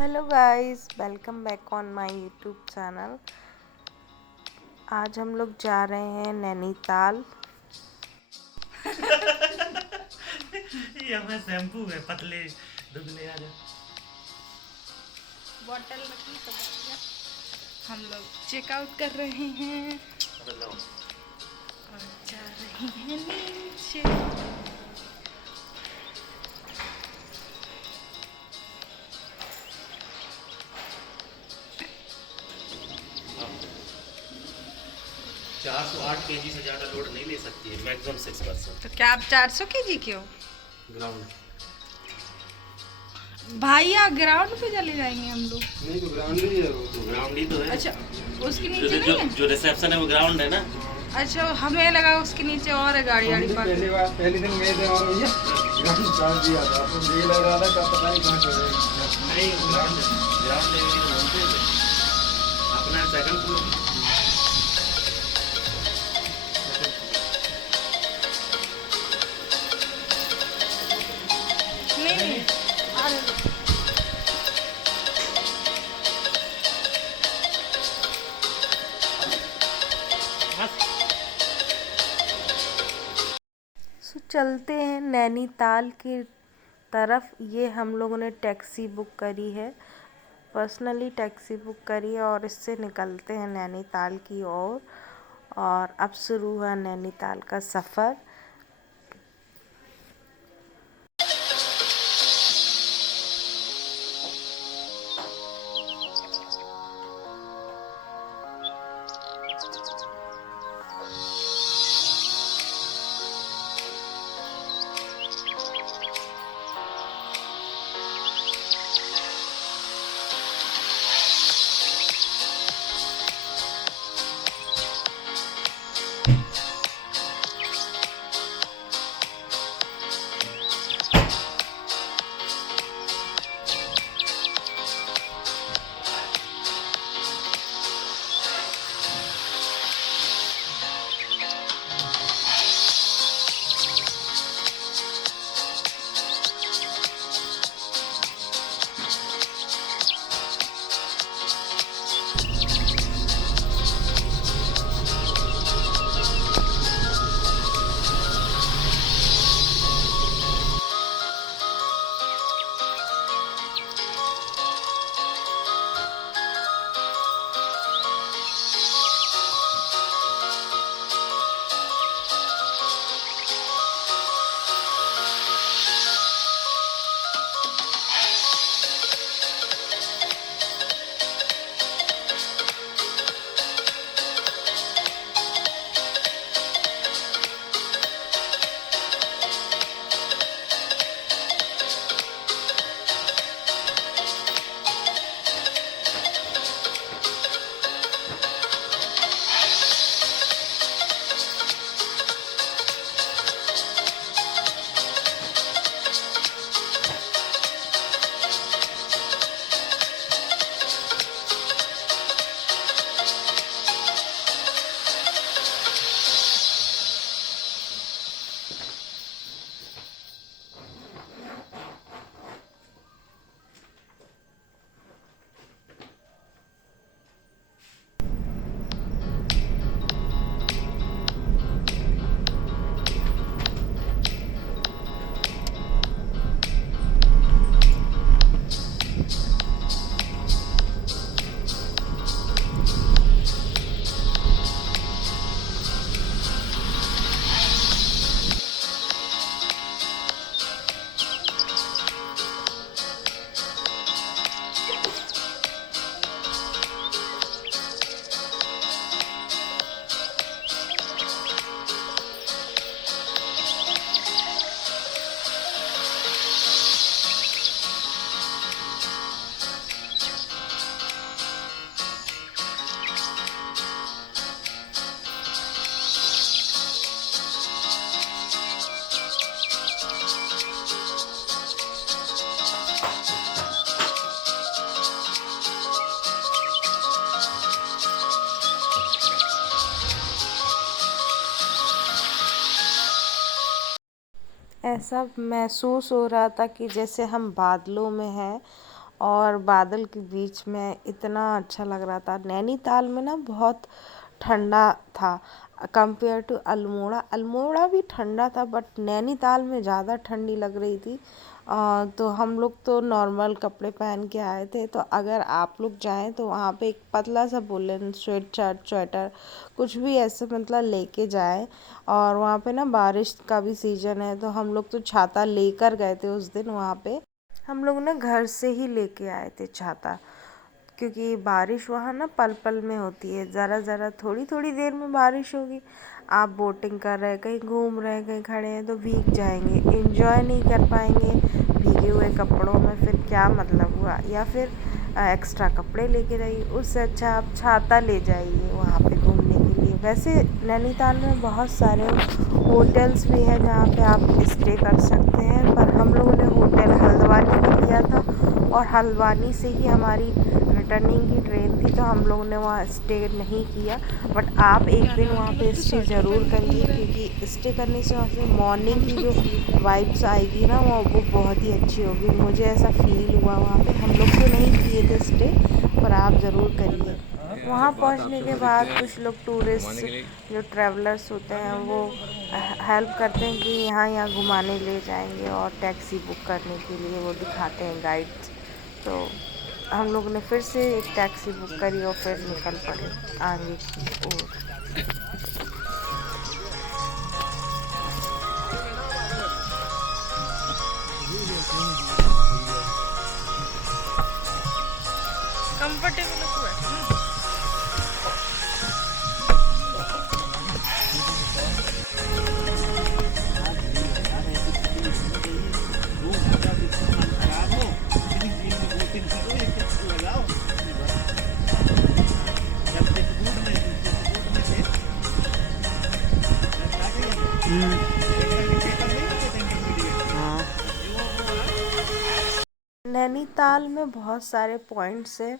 Hello guys, welcome back on my YouTube channel. आज हम लोग जा रहे हैं नैनीताल। ये हमारे शैम्पू है पतले दुबले आ जा। बॉटल रखी तो बढ़िया। हम लोग चेकआउट कर रहे हैं और जा रहे हैं नीचे। चार सौ आठ केजी से ज़्यादा लोड नहीं ले सकती है, मैक्सिमम 6%। तो क्या आप 400 केजी के हो? ग्राउंड भैया ग्राउंड पे चले जाएंगे हम लोग। नहीं तो ग्राउंड ही है वो तो ग्राउंड ही तो है। अच्छा, उसके जो नीचे जो नहीं है? जो रिसेप्शन है वो ग्राउंड है ना। अच्छा, हमें लगा उसके नीचे और है गाड़ी वाड़ी पहले पार्क। बार पहले दिन गए थे और भैया ग्राउंड चार्ज दिया था तो मुझे लग रहा था कब पता नहीं कहाँ चले नहीं ग्राउंड ग्राउंड लेवल की बोलते हैं अपना सेकंड फ्लोर। नहीं नहीं, अरे चलते हैं नैनीताल की तरफ। ये हम लोगों ने टैक्सी बुक करी है, पर्सनली टैक्सी बुक करी है और इससे निकलते हैं नैनीताल की ओर। और अब शुरू हुआ नैनीताल का सफ़र। ऐसा महसूस हो रहा था कि जैसे हम बादलों में हैं और बादल के बीच में इतना अच्छा लग रहा था। नैनीताल में ना बहुत ठंडा था कंपेयर टू अल्मोड़ा। अल्मोड़ा भी ठंडा था बट नैनीताल में ज़्यादा ठंडी लग रही थी। तो हम लोग तो नॉर्मल कपड़े पहन के आए थे। तो अगर आप लोग जाएं तो वहाँ पे एक पतला सा वुलन स्वेटर कुछ भी ऐसे मतलब लेके जाएं। और वहाँ पे ना बारिश का भी सीज़न है, तो हम लोग तो छाता लेकर गए थे उस दिन। वहाँ पे हम लोग ना घर से ही लेके आए थे छाता, क्योंकि बारिश वहाँ ना पल पल में होती है। ज़रा थोड़ी थोड़ी देर में बारिश होगी, आप बोटिंग कर रहे हैं, कहीं घूम रहे हैं, कहीं खड़े हैं तो भीग जाएंगे, एंजॉय नहीं कर पाएंगे भीगे हुए कपड़ों में, फिर क्या मतलब हुआ। या फिर एक्स्ट्रा कपड़े लेके जाइए, उससे अच्छा आप छाता ले जाइए वहाँ पे घूमने के लिए। वैसे नैनीताल में बहुत सारे होटल्स भी हैं जहाँ पे आप स्टे कर सकते हैं, पर हम लोगों ने होटल हल्द्वानी में लिया था और हल्द्वानी से ही हमारी रिटर्निंग की ट्रेन थी, तो हम लोगों ने वहाँ स्टे नहीं किया। बट आप एक दिन वहाँ पे स्टे ज़रूर करिए, क्योंकि स्टे करने से वहाँ से मॉर्निंग की जो वाइब्स आएगी ना वो बहुत ही अच्छी होगी। मुझे ऐसा फील हुआ वहाँ पे। हम लोग तो नहीं किए थे स्टे, पर आप ज़रूर करिए। वहाँ पहुँचने के बाद कुछ लोग टूरिस्ट जो ट्रैवलर्स होते हैं वो हेल्प करते हैं कि यहाँ यहाँ घुमाने ले जाएंगे, और टैक्सी बुक करने के लिए वो दिखाते हैं गाइड्स। तो हम लोग ने फिर से एक टैक्सी बुक करी और फिर निकल पड़े आगे की ओर। कंफर्टेबल हो बैठो ना। नैनीताल में बहुत सारे पॉइंट्स हैं,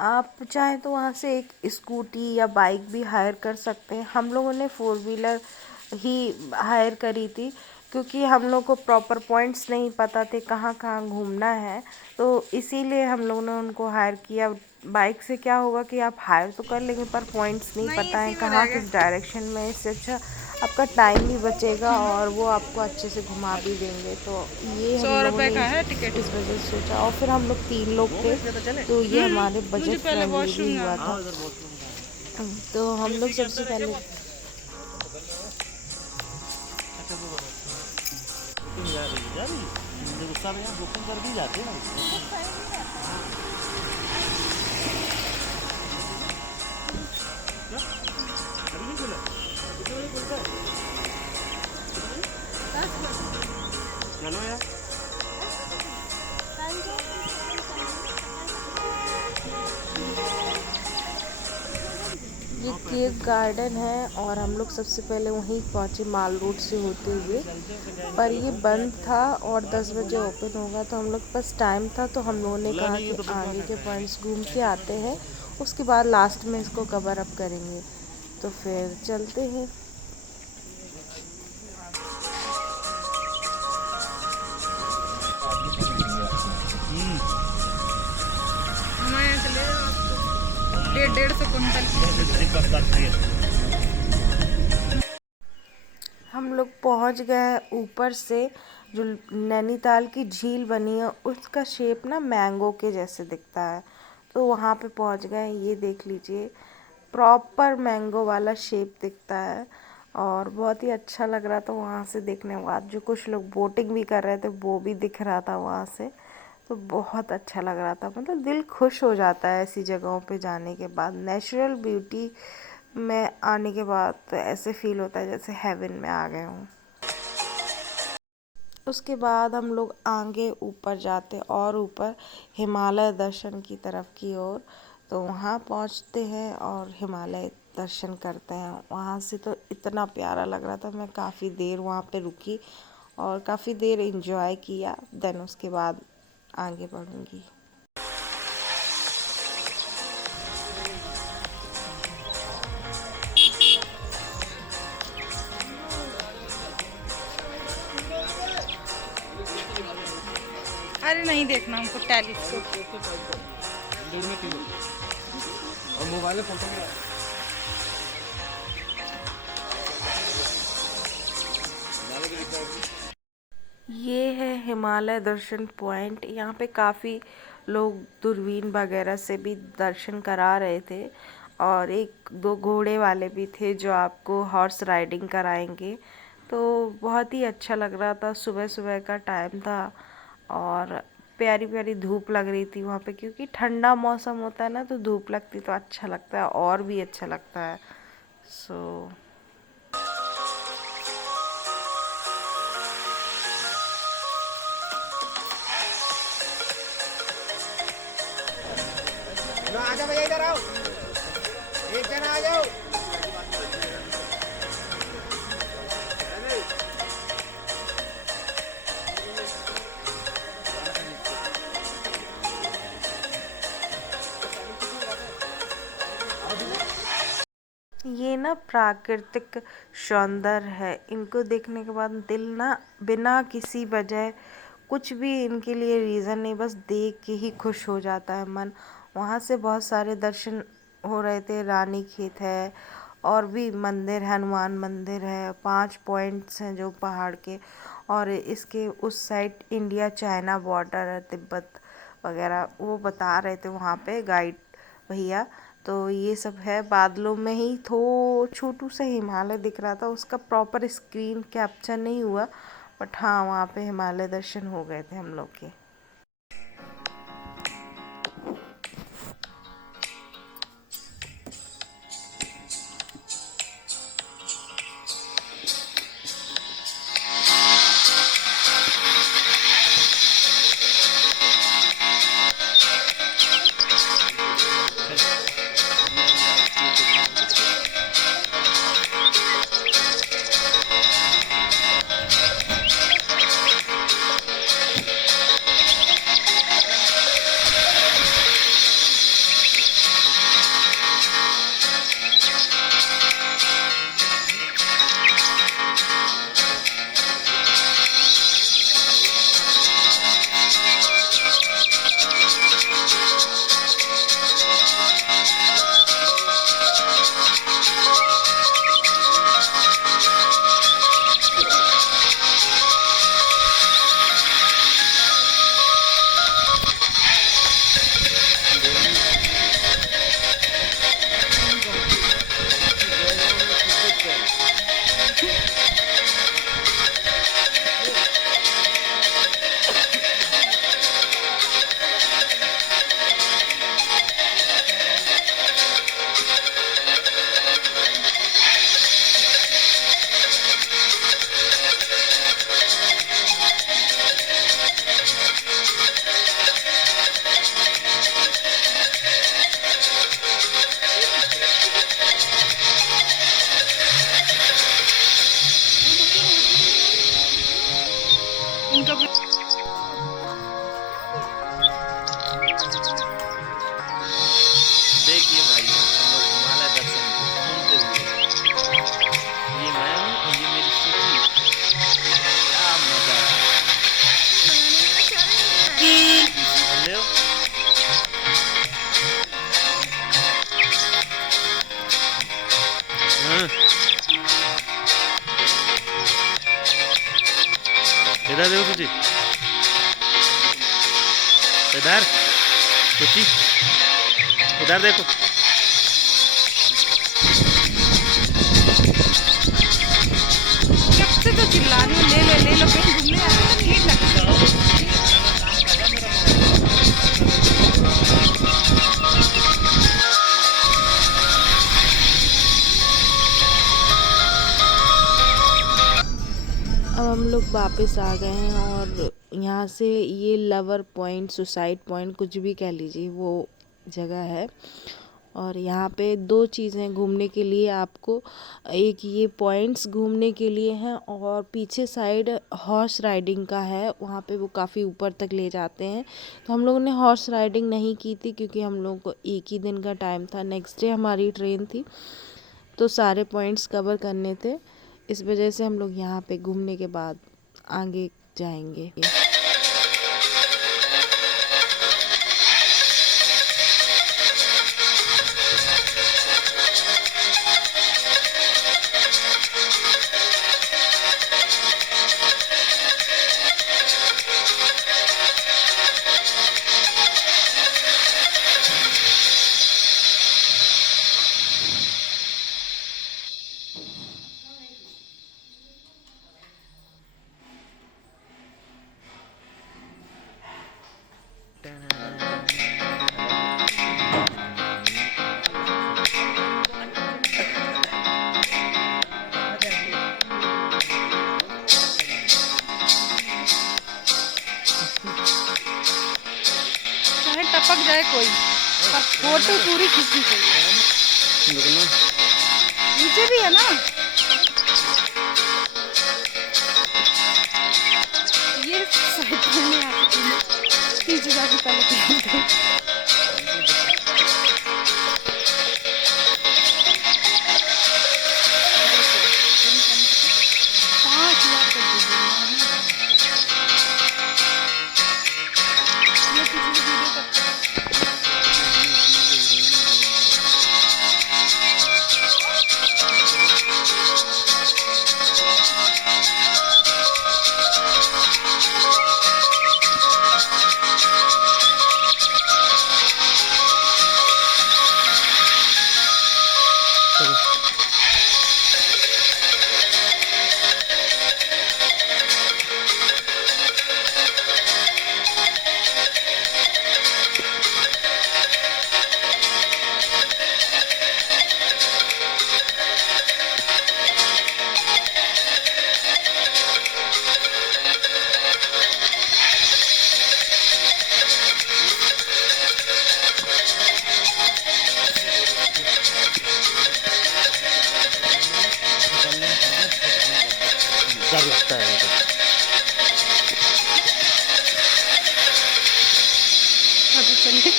आप चाहें तो वहाँ से एक स्कूटी या बाइक भी हायर कर सकते हैं। हम लोगों ने 4 व्हीलर ही हायर करी थी, क्योंकि हम लोग को प्रॉपर पॉइंट्स नहीं पता थे कहाँ कहाँ घूमना है, तो इसीलिए हम लोगों ने उनको हायर किया। बाइक से क्या होगा कि आप हायर तो कर लेंगे पर पॉइंट्स नहीं पता है कहाँ किस डायरेक्शन में। इससे अच्छा आपका टाइम भी बचेगा और वो आपको अच्छे से घुमा भी देंगे। तो ये हम 100 लोगों रुपए ने का है टिकट। इस वजह से सोचा, और फिर हम लोग 3 लोग थे तो ये हमारे मुझे बजट पहले फ्रेंडली वॉशरूम भी हुआ जाना था। तो हम लोग सबसे पहले गुस्सा में बुकिंग कर दी जाती है ना। चलो यार, ये केक गार्डन है और हम लोग सबसे पहले वहीं पहुँचे माल रोड से होते हुए, पर ये बंद था और 10 बजे ओपन होगा। तो हम लोग के पास टाइम था तो हम लोगों ने कहा कि आगे के पॉइंट्स घूम के आते हैं, उसके बाद लास्ट में इसको कवर अप करेंगे। तो फिर चलते हैं। हमारे यहाँ चले जाओ आप तो 150 कुंटल। हम लोग पहुंच गए ऊपर से। जो नैनीताल की झील बनी है उसका शेप ना मैंगो के जैसे दिखता है, तो वहाँ पे पहुंच गए। ये देख लीजिए, प्रॉपर मैंगो वाला शेप दिखता है और बहुत ही अच्छा लग रहा था वहाँ से देखने के बाद। जो कुछ लोग बोटिंग भी कर रहे थे वो भी दिख रहा था वहाँ से, तो बहुत अच्छा लग रहा था। मतलब दिल खुश हो जाता है ऐसी जगहों पे जाने के बाद। नेचुरल ब्यूटी में आने के बाद तो ऐसे फील होता है जैसे हेवन में आ गए हों। उसके बाद हम लोग आगे ऊपर जाते और ऊपर हिमालय दर्शन की तरफ की ओर, तो वहाँ पहुँचते हैं और हिमालय दर्शन करते हैं। वहाँ से तो इतना प्यारा लग रहा था, मैं काफ़ी देर वहाँ पे रुकी और काफ़ी देर एंजॉय किया। देन उसके बाद आगे बढ़ूँगी। अरे नहीं नहीं देखना हमको टेलीस्कोप। और मोबाइल में फोटो भी ये है हिमालय दर्शन पॉइंट। यहाँ पे काफ़ी लोग दूरबीन वगैरह से भी दर्शन करा रहे थे और एक दो घोड़े वाले भी थे जो आपको हॉर्स राइडिंग कराएंगे। तो बहुत ही अच्छा लग रहा था। सुबह सुबह का टाइम था और प्यारी प्यारी धूप लग रही थी वहाँ पे, क्योंकि ठंडा मौसम होता है ना तो धूप लगती तो अच्छा लगता है और भी अच्छा लगता है। सो आजा भैया, इधर आओ, एक जना आ जाओ। ये ना प्राकृतिक सौंदर्य है। इनको देखने के बाद दिल ना बिना किसी वजह कुछ भी इनके लिए रीज़न नहीं, बस देख के ही खुश हो जाता है मन। वहाँ से बहुत सारे दर्शन हो रहे थे। रानी खेत है और भी मंदिर, हनुमान मंदिर है, 5 पॉइंट्स हैं जो पहाड़ के। और इसके उस साइड इंडिया चाइना बॉर्डर है, तिब्बत वगैरह वो बता रहे थे वहाँ पे गाइड भैया। तो ये सब है। बादलों में ही छोटू सा हिमालय दिख रहा था, उसका प्रॉपर स्क्रीन कैप्चर नहीं हुआ, बट हाँ वहाँ पे हिमालय दर्शन हो गए थे हम लोग के। इनका देखिए भाई हम लोग हिमालय दर्शन घूमते हुए, ये मैं हूँ और ये मेरी सुखी, क्या मजा है। ले इधर देखो सुची, इधर सुची, इधर देखो। कब से तो चिल्ला रही हूँ, ले लो कहीं घूमने आ रहे हैं, ठीक लगता है। अब हम लोग वापस आ गए हैं और यहाँ से ये लवर पॉइंट, सुसाइड पॉइंट, कुछ भी कह लीजिए, वो जगह है। और यहाँ पे 2 चीज़ें घूमने के लिए आपको, एक ये पॉइंट्स घूमने के लिए हैं और पीछे साइड हॉर्स राइडिंग का है। वहाँ पे वो काफ़ी ऊपर तक ले जाते हैं। तो हम लोगों ने हॉर्स राइडिंग नहीं की थी क्योंकि हम लोग को एक ही दिन का टाइम था, नेक्स्ट डे हमारी ट्रेन थी, तो सारे पॉइंट्स कवर करने थे। इस वजह से हम लोग यहाँ पे घूमने के बाद आगे जाएंगे। जाए कोई, पर फोटो पूरी खींचनी चाहिए। नीचे भी है ना, ये साइड में आके पीछे जाके पहले पहनते। 5,000 कर दीजिए। ये किसी भी वीडियो करते हैं। डर लगता है इनको। अभी चलिए।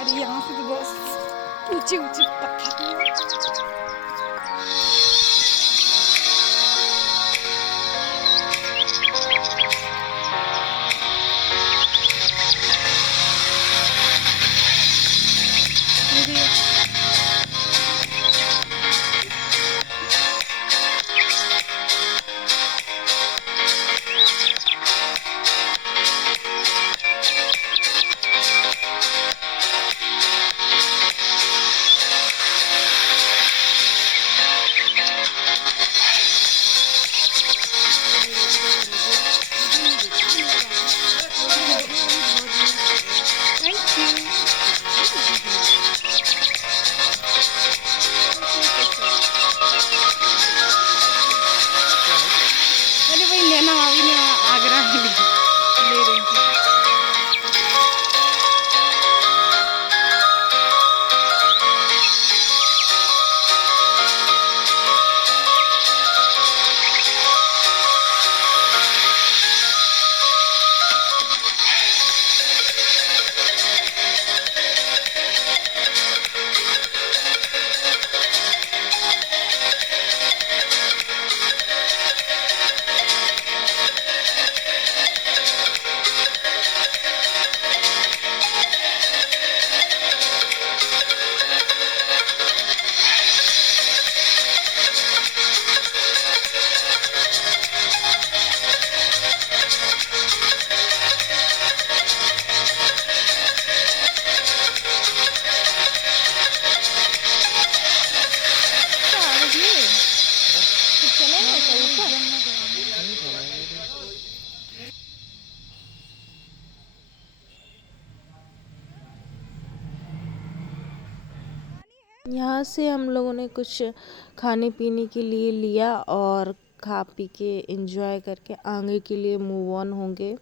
अरे यहाँ से तो बहुत ऊंचे ऊंचे पत्थर हैं। अरे भाई लेना अभी मैं आगरा में ले रही थी। यहाँ से हम लोगों ने कुछ खाने पीने के लिए लिया और खा पी के एंजॉय करके आगे के लिए मूव ऑन होंगे।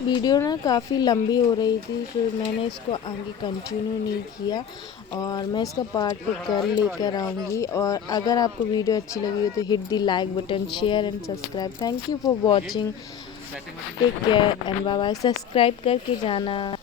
वीडियो ना काफ़ी लंबी हो रही थी, फिर मैंने इसको आगे कंटिन्यू नहीं किया और मैं इसका पार्ट 2 कर लेकर आऊँगी। और अगर आपको वीडियो अच्छी लगी हो तो hit the like button, share and subscribe. Thank you for watching, take care and bye bye. Subscribe करके जाना।